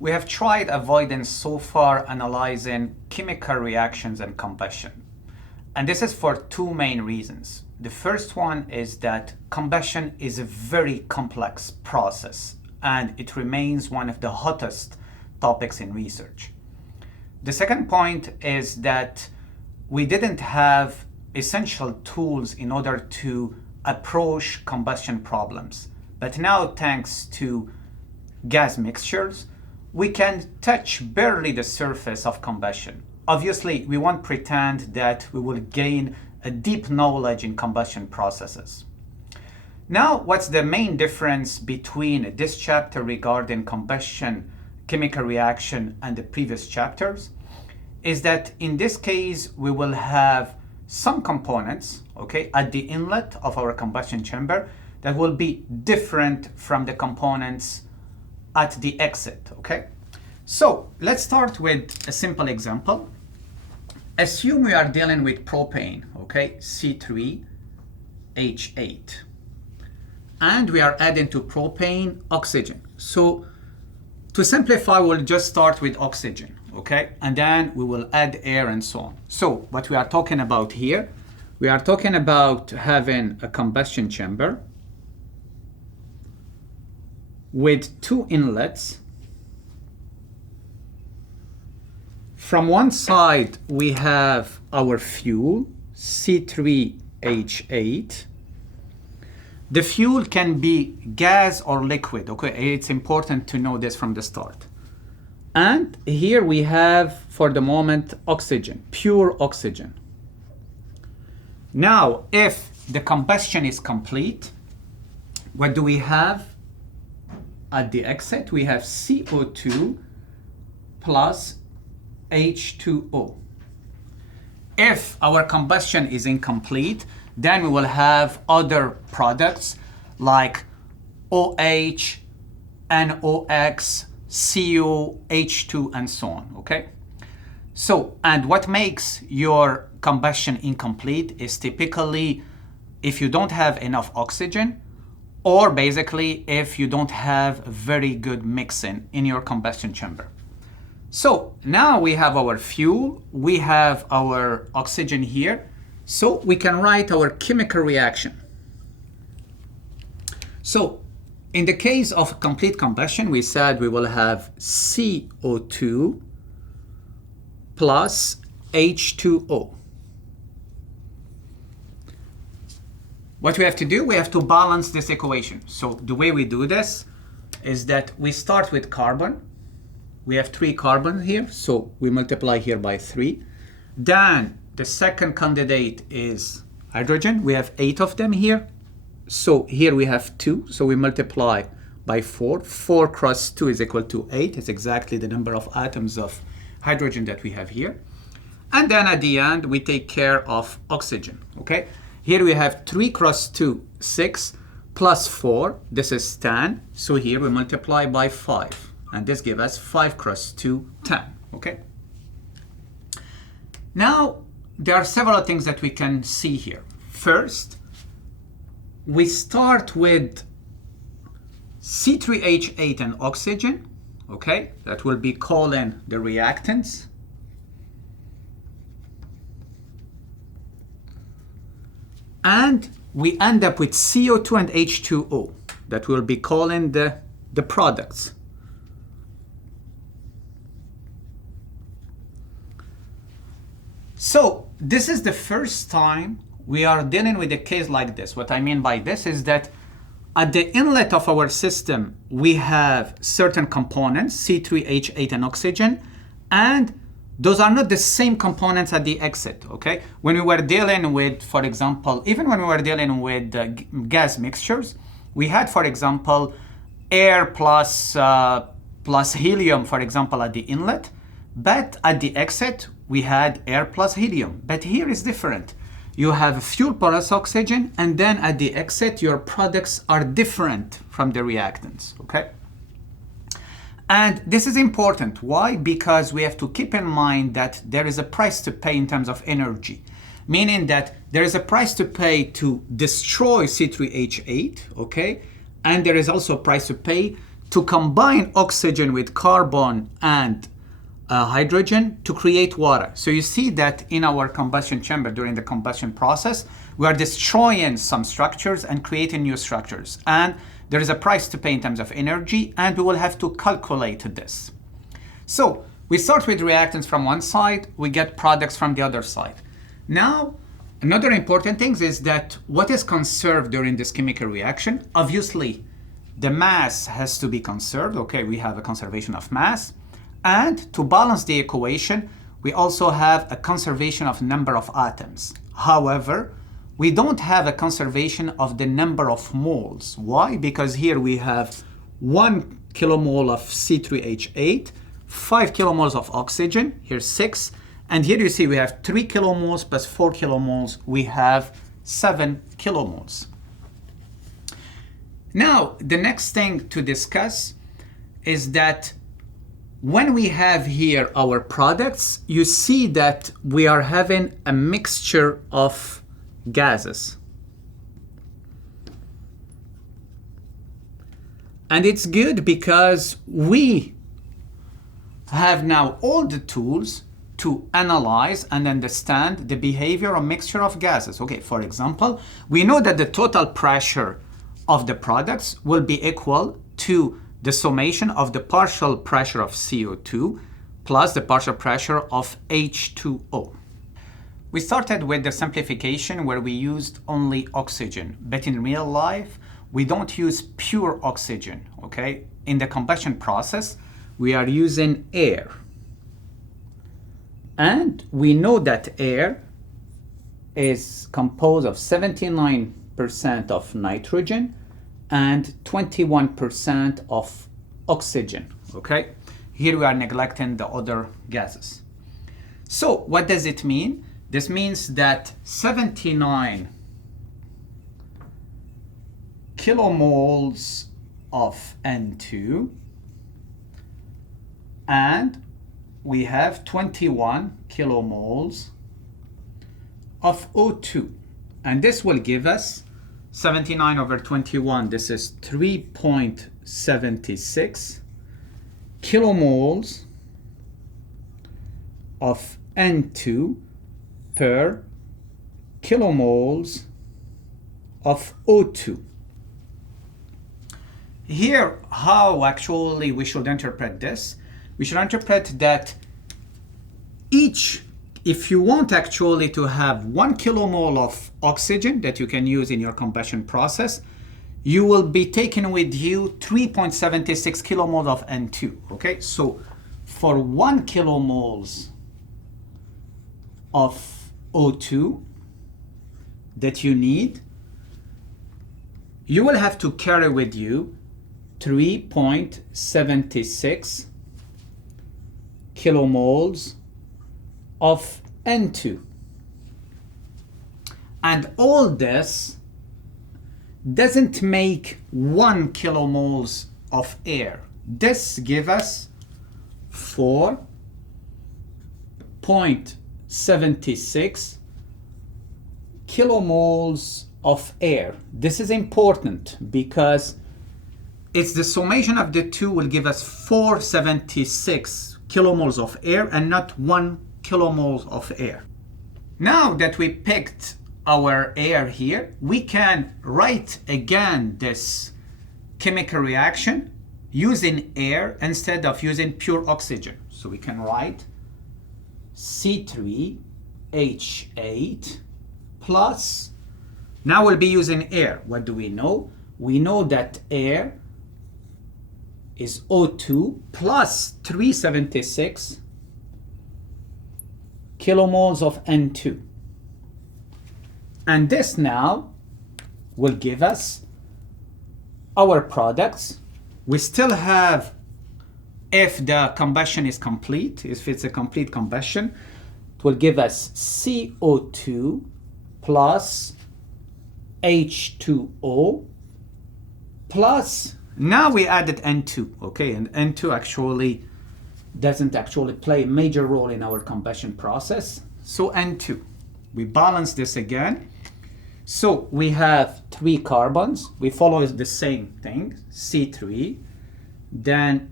We have tried avoiding so far analyzing chemical reactions and combustion. And this is for two main reasons. The first one is that combustion is a very complex process and it remains one of the hottest topics in research. The second point is that we didn't have essential tools in order to approach combustion problems. But now, thanks to gas mixtures, we can touch barely the surface of combustion. Obviously, we won't pretend that we will gain a deep knowledge in combustion processes. Now, what's the main difference between this chapter regarding combustion, chemical reaction, and the previous chapters? Is that in this case, we will have some components, okay, at the inlet of our combustion chamber that will be different from the components at the exit, okay? So let's start with a simple example. Assume we are dealing with propane, okay, C3H8. And we are adding to propane oxygen. So to simplify, we'll just start with oxygen, okay? And then we will add air and so on. So what we are talking about here, we are talking about having a combustion chamber with two inlets. From one side, we have our fuel, C3H8. The fuel can be gas or liquid, okay? It's important to know this from the start. And here we have, for the moment, oxygen, pure oxygen. Now, if the combustion is complete, what do we have at the exit? We have CO2 plus H2O. If our combustion is incomplete, then we will have other products like OH, NOx, CO, H2, and so on, okay? So, and what makes your combustion incomplete is typically if you don't have enough oxygen, or basically if you don't have very good mixing in your combustion chamber. So now we have our fuel, we have our oxygen here, so we can write our chemical reaction. So in the case of complete combustion, we said we will have CO2 plus H2O. What we have to do, we have to balance this equation. So the way we do this is that we start with carbon. We have 3 carbons here, so we multiply here by 3. Then the second candidate is hydrogen. We have 8 of them here. So here we have 2, so we multiply by 4. 4 cross 2 is equal to 8. It's exactly the number of atoms of hydrogen that we have here. And then at the end, we take care of oxygen, okay? Here we have 3 cross 2, 6, plus 4, this is 10. So here we multiply by 5. And this gives us 5 cross 2, 10, okay? Now, there are several things that we can see here. First, we start with C3H8 and oxygen, okay? That will be calling the reactants. And we end up with CO2 and H2O. That will be calling the products. So this is the first time we are dealing with a case like this. What I mean by this is that at the inlet of our system, we have certain components, C3H8 and oxygen, and those are not the same components at the exit, okay? When we were dealing with, for example, even when we were dealing with gas mixtures, we had, for example, air plus helium, for example, at the inlet, but at the exit, we had air plus helium. But here is different. You have fuel plus oxygen, and then at the exit, your products are different from the reactants, okay? And this is important. Why? Because we have to keep in mind that there is a price to pay in terms of energy, meaning that there is a price to pay to destroy C3H8, okay? And there is also a price to pay to combine oxygen with carbon and hydrogen to create water. So you see that in our combustion chamber during the combustion process, we are destroying some structures and creating new structures. And there is a price to pay in terms of energy, and we will have to calculate this. So we start with reactants from one side, we get products from the other side. Now, another important thing is that what is conserved during this chemical reaction, obviously the mass has to be conserved. Okay, we have a conservation of mass. And to balance the equation, we also have a conservation of number of atoms. However, we don't have a conservation of the number of moles. Why? Because here we have 1 kilomole of C3H8, 5 kilomoles of oxygen, here's 6, and here you see we have 3 kilomoles plus 4 kilomoles, we have 7 kilomoles. Now, the next thing to discuss is that when we have here our products, you see that we are having a mixture of gases. And it's good because we have now all the tools to analyze and understand the behavior of mixture of gases. Okay, for example, we know that the total pressure of the products will be equal to the summation of the partial pressure of CO2 plus the partial pressure of H2O. We started with the simplification where we used only oxygen, but in real life, we don't use pure oxygen, okay? In the combustion process, we are using air. And we know that air is composed of 79% of nitrogen and 21% of oxygen, okay? Here we are neglecting the other gases. So what does it mean? This means that 79 kilomoles of N2 and we have 21 kilomoles of O2. And this will give us 79 over 21, this is 3.76 kilomoles of N2 per kilomoles of O2. Here, how actually we should interpret this? We should interpret that if you want actually to have 1 kilomole of oxygen that you can use in your combustion process, you will be taking with you 3.76 kilomoles of N2, okay? So for 1 kilomoles of O2 that you need, you will have to carry with you 3.76 kilomoles of N2. And all this doesn't make 1 kilomoles of air. This gives us 4.76 kilomoles of air. This is important because it's the summation of the two will give us 476 kilomoles of air and not 1 kilomoles of air. Now that we picked our air here, we can write again this chemical reaction using air instead of using pure oxygen. So we can write C3H8 plus, now we'll be using air. What do we know? We know that air is O2 plus 376 kilomoles of N2. And this now will give us our products. We still have, if the combustion is complete, if it's a complete combustion, it will give us CO2 plus H2O plus, now we added N2, okay? And N2 actually doesn't actually play a major role in our combustion process. So N2, we balance this again. So we have 3 carbons. We follow the same thing, C3, Then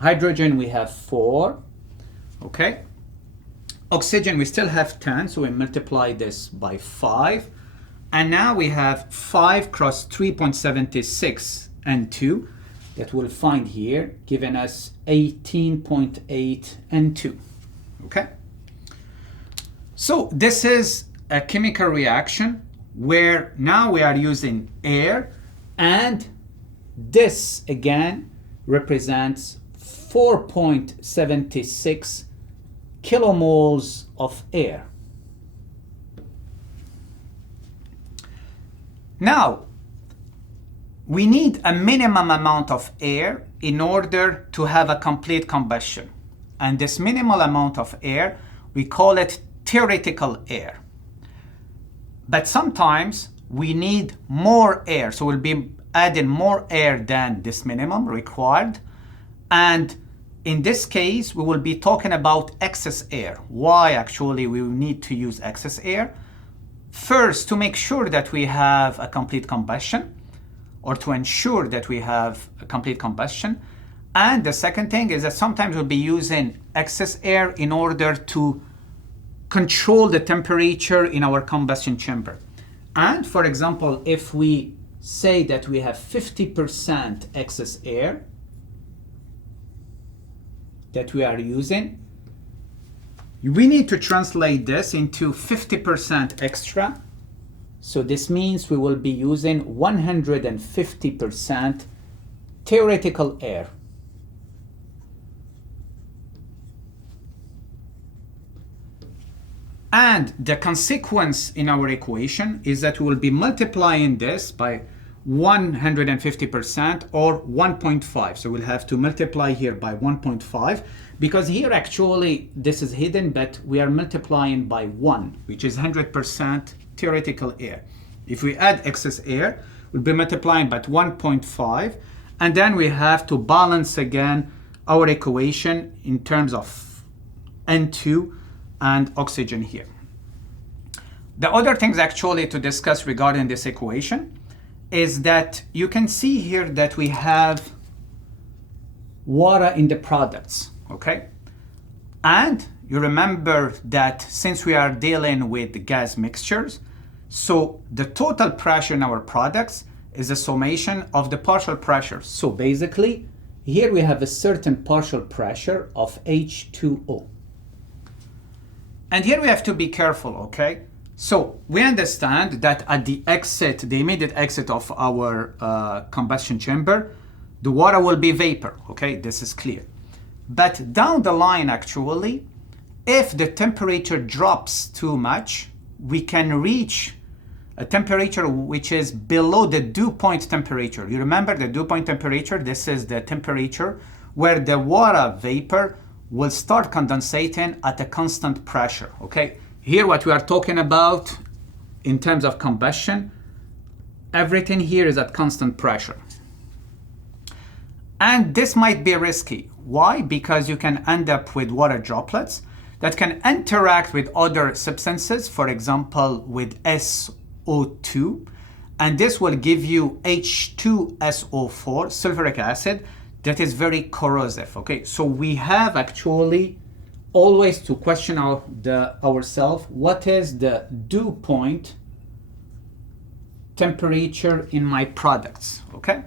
hydrogen we have 4. Okay. Oxygen we still have 10, so we multiply this by 5. And now we have 5 cross 3.76 N2 that we'll find here, giving us 18.8 N2. Okay? So this is a chemical reaction where now we are using air, and this again represents 4.76 kilomoles of air. Now, we need a minimum amount of air in order to have a complete combustion. And this minimal amount of air, we call it theoretical air. But sometimes we need more air, so we'll be adding more air than this minimum required. And in this case, we will be talking about excess air. Why actually we will need to use excess air? First, to make sure that we have a complete combustion, or to ensure that we have a complete combustion. And the second thing is that sometimes we'll be using excess air in order to control the temperature in our combustion chamber. And for example, if we say that we have 50% excess air that we are using, we need to translate this into 50% extra. So this means we will be using 150% theoretical air. And the consequence in our equation is that we will be multiplying this by 150% or 1.5. So we'll have to multiply here by 1.5, because here actually this is hidden, but we are multiplying by 1, which is 100% theoretical air. If we add excess air, we'll be multiplying by 1.5, and then we have to balance again our equation in terms of N2 and oxygen here. The other things actually to discuss regarding this equation is that you can see here that we have water in the products, okay? And you remember that since we are dealing with gas mixtures, so the total pressure in our products is a summation of the partial pressure. So basically, here we have a certain partial pressure of H2O. And here we have to be careful, okay? So we understand that at the exit, the immediate exit of our combustion chamber, the water will be vapor, okay? This is clear. But down the line, actually, if the temperature drops too much, we can reach a temperature which is below the dew point temperature. You remember the dew point temperature? This is the temperature where the water vapor will start condensating at a constant pressure, okay? Here what we are talking about in terms of combustion, everything here is at constant pressure. And this might be risky. Why? Because you can end up with water droplets that can interact with other substances, for example, with SO2, and this will give you H2SO4, sulfuric acid, that is very corrosive, okay? So we have actually always to question ourselves, what is the dew point temperature in my products, okay?